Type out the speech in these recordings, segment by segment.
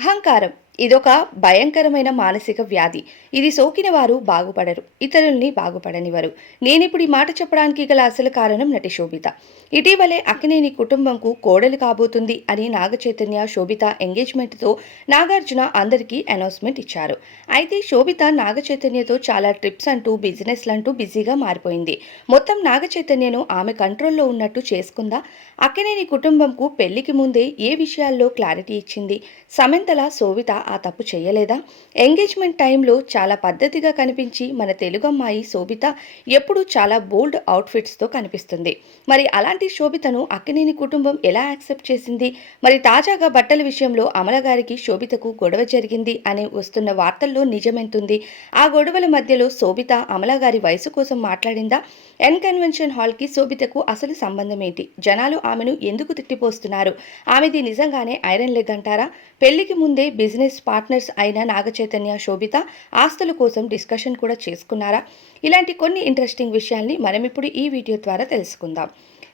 అహంకారం. ఇదొక భయంకరమైన మానసిక వ్యాధి. ఇది సోకిన వారు బాగుపడరు ఇతరుల్ని బాగుపడనివ్వరు. నేనిప్పుడు ఈ మాట చెప్పడానికి గల అసలు కారణం నటి శోభిత. ఇటీవలే అక్కినేని కుటుంబంకు కోడలు కాబోతుంది అని నాగ చైతన్య శోభిత ఎంగేజ్మెంట్తో నాగార్జున అందరికీ అనౌన్స్మెంట్ ఇచ్చారు. అయితే శోభిత నాగ చైతన్యతో చాలా ట్రిప్స్ అంటూ బిజినెస్లు అంటూ బిజీగా మారిపోయింది. మొత్తం నాగ చైతన్యను ఆమె కంట్రోల్లో ఉన్నట్టు చేసుకుందా? అక్కినేని కుటుంబంకు పెళ్ళికి ముందే ఏ విషయాల్లో క్లారిటీ ఇచ్చింది? సమంతల శోభిత ఆ తప్పు చేయలేదా? ఎంగేజ్మెంట్ టైంలో చాలా పద్ధతిగా కనిపించి మన తెలుగు అమ్మాయి శోభిత ఎప్పుడూ చాలా బోల్డ్ అవుట్ఫిట్స్తో కనిపిస్తుంది. మరి అలాంటి శోభితను అక్కినేని కుటుంబం ఎలా యాక్సెప్ట్ చేసింది? మరి తాజాగా బట్టల విషయంలో అమల గారికి శోభితకు గొడవ జరిగింది అని వస్తున్న వార్తల్లో నిజమెంతుంది. ఆ గొడవల మధ్యలో శోభిత అమల గారి వయసు కోసం మాట్లాడిందా? ఎన్ కన్వెన్షన్ హాల్కి శోభితకు అసలు సంబంధం ఏంటి? జనాలు ఆమెను ఎందుకు తిట్టిపోస్తున్నారు? ఆమెది నిజంగానే ఐరన్ లెగ్ అంటారా? పెళ్ళికి ముందే బిజినెస్ పార్ట్నర్స్ అయిన నాగచైతన్య శోభిత ఆస్తుల కోసం డిస్కషన్ కూడా చేసుకున్నారా? ఇలాంటి కొన్ని ఇంట్రెస్టింగ్ విషయాల్ని మనం ఇప్పుడు ఈ వీడియో ద్వారా తెలుసుకుందాం.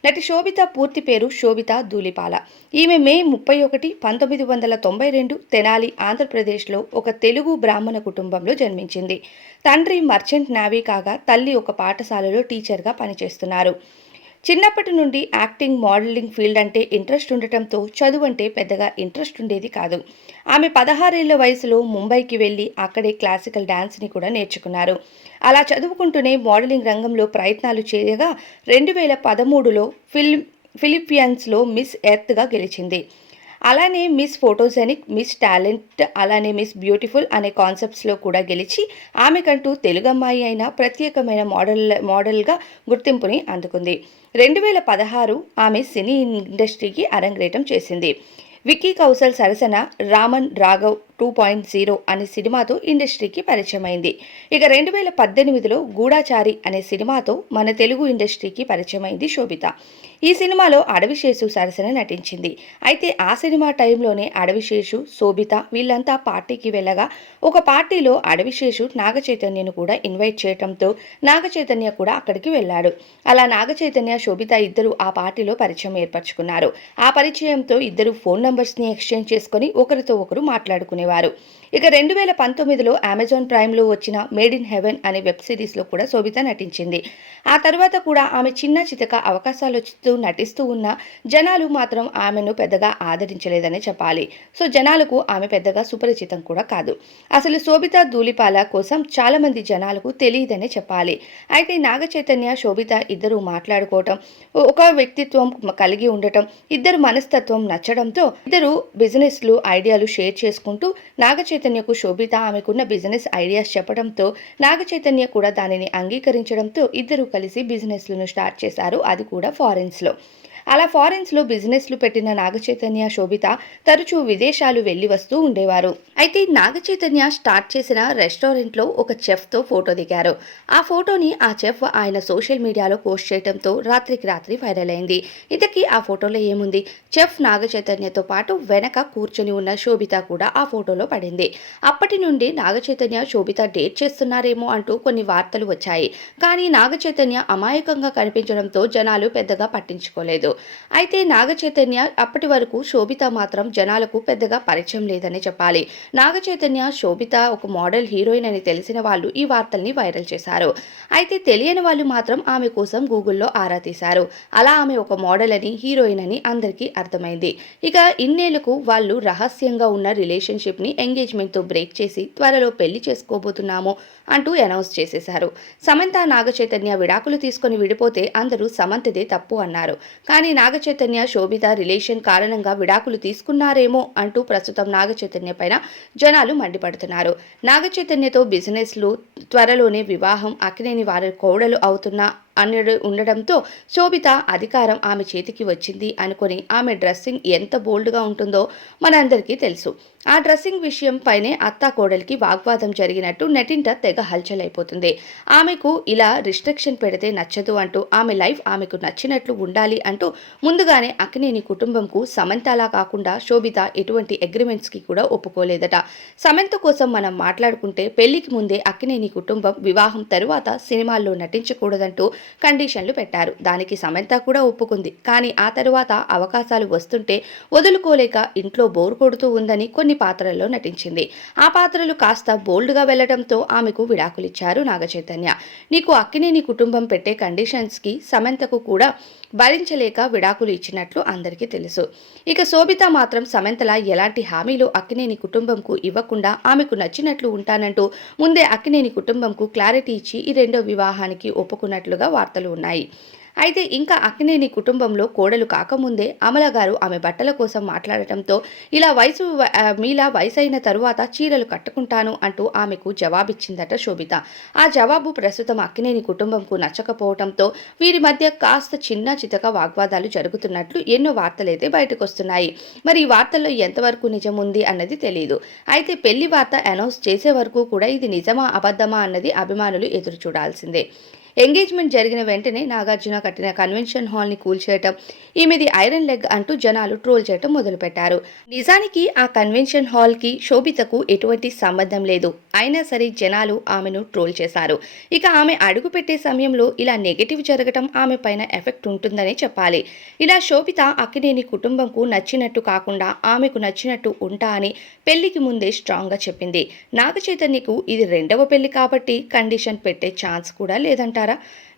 నటి శోభిత పూర్తి పేరు శోభిత ధూలిపాల ఈమె మే ముప్పై ఒకటి పంతొమ్మిది వందల తొంభై రెండు తెనాలి ఆంధ్రప్రదేశ్లో ఒక తెలుగు బ్రాహ్మణ కుటుంబంలో జన్మించింది. తండ్రి మర్చెంట్ నావీ కాగా తల్లి ఒక పాఠశాలలో టీచర్గా పనిచేస్తున్నారు. చిన్నప్పటి నుండి యాక్టింగ్ మోడలింగ్ ఫీల్డ్ అంటే ఇంట్రెస్ట్ ఉండటంతో చదువు అంటే పెద్దగా ఇంట్రెస్ట్ ఉండేది కాదు. ఆమె పదహారేళ్ళ వయసులో ముంబైకి వెళ్ళి అక్కడే క్లాసికల్ డాన్స్ని కూడా నేర్చుకున్నారు. అలా చదువుకుంటూనే మోడలింగ్ రంగంలో ప్రయత్నాలు చేయగా రెండు వేల పదమూడులో ఫిల్మ్ ఫిలిపియన్స్లో మిస్ ఎర్త్గా గెలిచింది. అలానే మిస్ ఫోటోజెనిక్ మిస్ టాలెంట్ అలానే మిస్ బ్యూటిఫుల్ అనే కాన్సెప్ట్స్లో కూడా గెలిచి ఆమెకంటూ తెలుగు అమ్మాయి అయిన ప్రత్యేకమైన మోడల్ మోడల్గా గుర్తింపుని అందుకుంది. రెండు వేల పదహారు ఆమె సినీ ఇండస్ట్రీకి అరంగేటం చేసింది. విక్కీ కౌశల్ సరసన Raman Raghav two point zero అనే సినిమాతో ఇండస్ట్రీకి పరిచయమైంది. ఇక రెండు వేల పద్దెనిమిదిలో గూఢాచారి అనే సినిమాతో మన తెలుగు ఇండస్ట్రీకి పరిచయమైంది శోభిత. ఈ సినిమాలో అడవిశేషు సరసన నటించింది. అయితే ఆ సినిమా టైంలోనే అడవిశేషు శోభిత వీళ్ళంతా పార్టీకి వెళ్ళగా ఒక పార్టీలో అడవిశేషు నాగ చైతన్యను కూడా ఇన్వైట్ చేయడంతో నాగ చైతన్య కూడా అక్కడికి వెళ్ళాడు. అలా నాగ చైతన్య శోభిత ఇద్దరు ఆ పార్టీలో పరిచయం ఏర్పరచుకున్నారు. ఆ పరిచయంతో ఇద్దరు ఫోన్ నంబర్స్ని ఎక్స్చేంజ్ చేసుకొని ఒకరితో ఒకరు మాట్లాడుకునే మాట్లాడుకునేవారు ఇక రెండు వేల పంతొమ్మిదిలో అమెజాన్ ప్రైమ్లో వచ్చిన మేడ్ ఇన్ హెవెన్ అనే వెబ్ సిరీస్లో కూడా శోభిత నటించింది. ఆ తర్వాత కూడా ఆమె చిన్న చితక అవకాశాలు వచ్చిస్తూ నటిస్తూ ఉన్న జనాలు మాత్రం ఆమెను పెద్దగా ఆదరించలేదనే చెప్పాలి. సో జనాలకు ఆమె పెద్దగా సుపరిచితం కూడా కాదు. అసలు శోభిత ధూళిపాల కోసం చాలామంది జనాలకు తెలియదనే చెప్పాలి. అయితే నాగ చైతన్య శోభిత ఇద్దరు మాట్లాడుకోవటం ఒక వ్యక్తిత్వం కలిగి ఉండటం ఇద్దరు మనస్తత్వం నచ్చడంతో ఇద్దరు బిజినెస్లు ఐడియాలు షేర్ చేసుకుంటూ నాగచైతన్యకు శోభిత ఆమెకున్న బిజినెస్ ఐడియాస్ చెప్పడంతో నాగచైతన్య కూడా దానిని అంగీకరించడంతో ఇద్దరు కలిసి బిజినెస్లను స్టార్ట్ చేశారు. అది కూడా ఫారెన్స్లో అలా ఫారెన్స్లో బిజినెస్లు పెట్టిన నాగచైతన్య శోభిత తరచూ విదేశాలు వెళ్ళి వస్తూ ఉండేవారు. అయితే నాగచైతన్య స్టార్ట్ చేసిన రెస్టారెంట్లో ఒక చెఫ్తో ఫోటో దిగారు. ఆ ఫోటోని ఆ చెఫ్ ఆయన సోషల్ మీడియాలో పోస్ట్ చేయడంతో రాత్రికి రాత్రి వైరల్ అయింది. ఇంతకీ ఆ ఫోటోలో ఏముంది? చెఫ్ నాగచైతన్యతో పాటు వెనక కూర్చొని ఉన్న శోభిత కూడా ఆ ఫోటోలో పడింది. అప్పటి నుండి నాగచైతన్య శోభిత డేట్ చేస్తున్నారేమో అంటూ కొన్ని వార్తలు వచ్చాయి. కానీ నాగచైతన్య అమాయకంగా కనిపించడంతో జనాలు పెద్దగా పట్టించుకోలేదు. అయితే నాగచైతన్య అప్పటి వరకు శోభిత మాత్రం జనాలకు పెద్దగా పరిచయం లేదని చెప్పాలి. నాగచైతన్య శోభిత ఒక మోడల్ హీరోయిన్ అని తెలిసిన వాళ్ళు ఈ వార్తల్ని వైరల్ చేశారు. అయితే తెలియని వాళ్ళు మాత్రం ఆమె కోసం గూగుల్లో ఆరా తీశారు. అలా ఆమె ఒక మోడల్ అని హీరోయిన్ అని అందరికీ అర్థమైంది. ఇక ఇన్నేళ్ళకు వాళ్ళు రహస్యంగా ఉన్న రిలేషన్షిప్ని ఎంగేజ్మెంట్తో బ్రేక్ చేసి త్వరలో పెళ్ళి చేసుకోబోతున్నాము అంటూ అనౌన్స్ చేసేశారు. సమంత నాగచైతన్య విడాకులు తీసుకొని విడిపోతే అందరూ సమంతదే తప్పు అన్నారు. కానీ నాగ నాగచైతన్య శోభిత రిలేషన్ కారణంగా విడాకులు తీసుకున్నారేమో అంటూ ప్రస్తుతం నాగచైతన్య పైన జనాలు మండిపడుతున్నారు. నాగచైతన్యతో బిజినెస్లు త్వరలోనే వివాహం అక్కినేని వారి కోడలు అవుతున్న అన్నడు ఉండడంతో శోభిత అధికారం ఆమె చేతికి వచ్చింది అనుకొని ఆమె డ్రెస్సింగ్ ఎంత బోల్డ్గా ఉంటుందో మనందరికీ తెలుసు. ఆ డ్రెస్సింగ్ విషయం పైనే అత్తా కోడలికి వాగ్వాదం జరిగినట్టు నటింట తెగ హల్చల్ అయిపోతుంది ఆమెకు ఇలా రిస్ట్రిక్షన్ పెడితే నచ్చదు అంటూ ఆమె లైఫ్ ఆమెకు నచ్చినట్లు ఉండాలి అంటూ ముందుగానే అక్కినేని కుటుంబంకు సమంతలా కాకుండా శోభిత ఎటువంటి అగ్రిమెంట్స్కి కూడా ఒప్పుకోలేదట. సమంత కోసం మనం మాట్లాడుకుంటే పెళ్ళికి ముందే అక్కినేని కుటుంబం వివాహం తరువాత సినిమాల్లో నటించకూడదంటూ కండిషన్లు పెట్టారు. దానికి సమంత కూడా ఒప్పుకుంది. కానీ ఆ తరువాత అవకాశాలు వస్తుంటే వదులుకోలేక ఇంట్లో బోర్ కొడుతూ ఉందని కొన్ని పాత్రల్లో నటించింది. ఆ పాత్రలు కాస్త బోల్డ్గా వెళ్ళడంతో ఆమెకు విడాకులిచ్చారు నాగచైతన్య. నీకు అక్కినేని కుటుంబం పెట్టే కండిషన్స్కి సమంతకు కూడా భరించలేక విడాకులు ఇచ్చినట్లు అందరికీ తెలుసు. ఇక శోభిత మాత్రం సమంతల ఎలాంటి హామీలు అక్కినేని కుటుంబంకు ఇవ్వకుండా ఆమెకు నచ్చినట్లు ఉంటానంటూ ముందే అక్కినేని కుటుంబంకు క్లారిటీ ఇచ్చి ఈ రెండో వివాహానికి ఒప్పుకున్నట్లుగా వార్తలు ఉన్నాయి. అయితే ఇంకా అక్కినేని కుటుంబంలో కోడలు కాకముందే అమల గారు ఆమె బట్టల కోసం మాట్లాడటంతో ఇలా వయసు మీలా వయసు అయిన తరువాత చీరలు కట్టుకుంటాను అంటూ ఆమెకు జవాబిచ్చిందట శోభిత. ఆ జవాబు ప్రస్తుతం అక్కినేని కుటుంబంకు నచ్చకపోవడంతో వీరి మధ్య కాస్త చిన్న చితక వాగ్వాదాలు జరుగుతున్నట్లు ఎన్నో వార్తలైతే బయటకు వస్తున్నాయి మరి ఈ వార్తల్లో ఎంతవరకు నిజం ఉంది అన్నది తెలియదు అయితే పెళ్ళి వార్త అనౌన్స్ చేసే వరకు కూడా ఇది నిజమా అబద్ధమా అన్నది అభిమానులు ఎదురు చూడాల్సిందే ఎంగేజ్మెంట్ జరిగిన వెంటనే నాగార్జున కట్టిన కన్వెన్షన్ హాల్ని కూల్చేయటం ఈమెది ఐరన్ లెగ్ అంటూ జనాలు ట్రోల్ చేయటం మొదలుపెట్టారు. నిజానికి ఆ కన్వెన్షన్ హాల్కి శోభితకు ఎటువంటి సంబంధం లేదు. అయినా సరే జనాలు ఆమెను ట్రోల్ చేశారు. ఇక ఆమె అడుగు పెట్టే సమయంలో ఇలా నెగటివ్ జరగటం ఆమె పైన ఎఫెక్ట్ ఉంటుందనే చెప్పాలి. ఇలా శోభిత అక్కినేని కుటుంబంకు నచ్చినట్టు కాకుండా ఆమెకు నచ్చినట్టు ఉంటా అని పెళ్ళికి ముందే స్ట్రాంగ్గా చెప్పింది. నాగ చైతన్యకు ఇది రెండవ పెళ్ళి కాబట్టి కండిషన్ పెట్టే ఛాన్స్ కూడా లేదంటారు.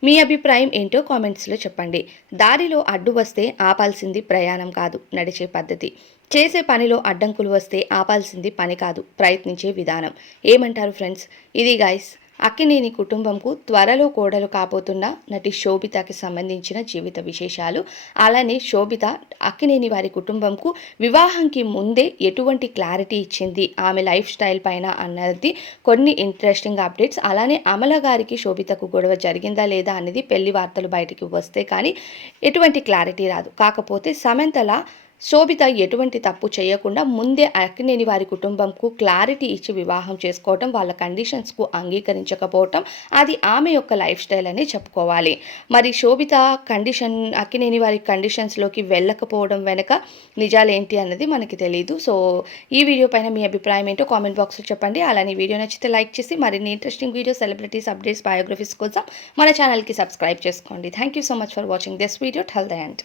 మీ అభిప్రాయం ఏంటో కామెంట్స్లో చెప్పండి. దారిలో అడ్డు వస్తే ఆపాల్సింది ప్రయాణం కాదు నడిచే పద్ధతి. చేసే పనిలో అడ్డంకులు వస్తే ఆపాల్సింది పని కాదు ప్రయత్నించే విధానం. ఏమంటారు ఫ్రెండ్స్? ఇది గైస్ అక్కినేని కుటుంబంకు త్వరలో కోడలు కాబోతున్న నటి శోభితకి సంబంధించిన జీవిత విశేషాలు. అలానే శోభిత అక్కినేని వారి కుటుంబంకు వివాహంకి ముందే ఎటువంటి క్లారిటీ ఇచ్చింది? ఆమె లైఫ్ స్టైల్ పైన అన్నది కొన్ని ఇంట్రెస్టింగ్ అప్డేట్స్. అలానే అమల గారికి శోభితకు గొడవ జరిగిందా లేదా అనేది పెళ్ళి వార్తలు బయటికి వస్తే కానీ ఎటువంటి క్లారిటీ రాదు. కాకపోతే సమంతల శోభిత ఎటువంటి తప్పు చేయకుండా ముందే అక్కినేని వారి కుటుంబంకు క్లారిటీ ఇచ్చి వివాహం చేసుకోవటం వాళ్ళ కండిషన్స్కు అంగీకరించకపోవటం అది ఆమె యొక్క లైఫ్ స్టైల్ అని చెప్పుకోవాలి. మరి శోభిత కండిషన్ అక్కినేని వారి కండిషన్స్లోకి వెళ్ళకపోవడం వెనక నిజాలు ఏంటి అన్నది మనకి తెలియదు సో ఈ వీడియో పైన మీ అభిప్రాయం ఏంటో కామెంట్ బాక్స్లో చెప్పండి. అలానే వీడియో నచ్చితే లైక్ చేసి మరిన్ని interesting video celebrities updates biographies కోసం మన ఛానల్కి సబ్స్క్రైబ్ చేసుకోండి. Thank you so much for watching this video. Till the end.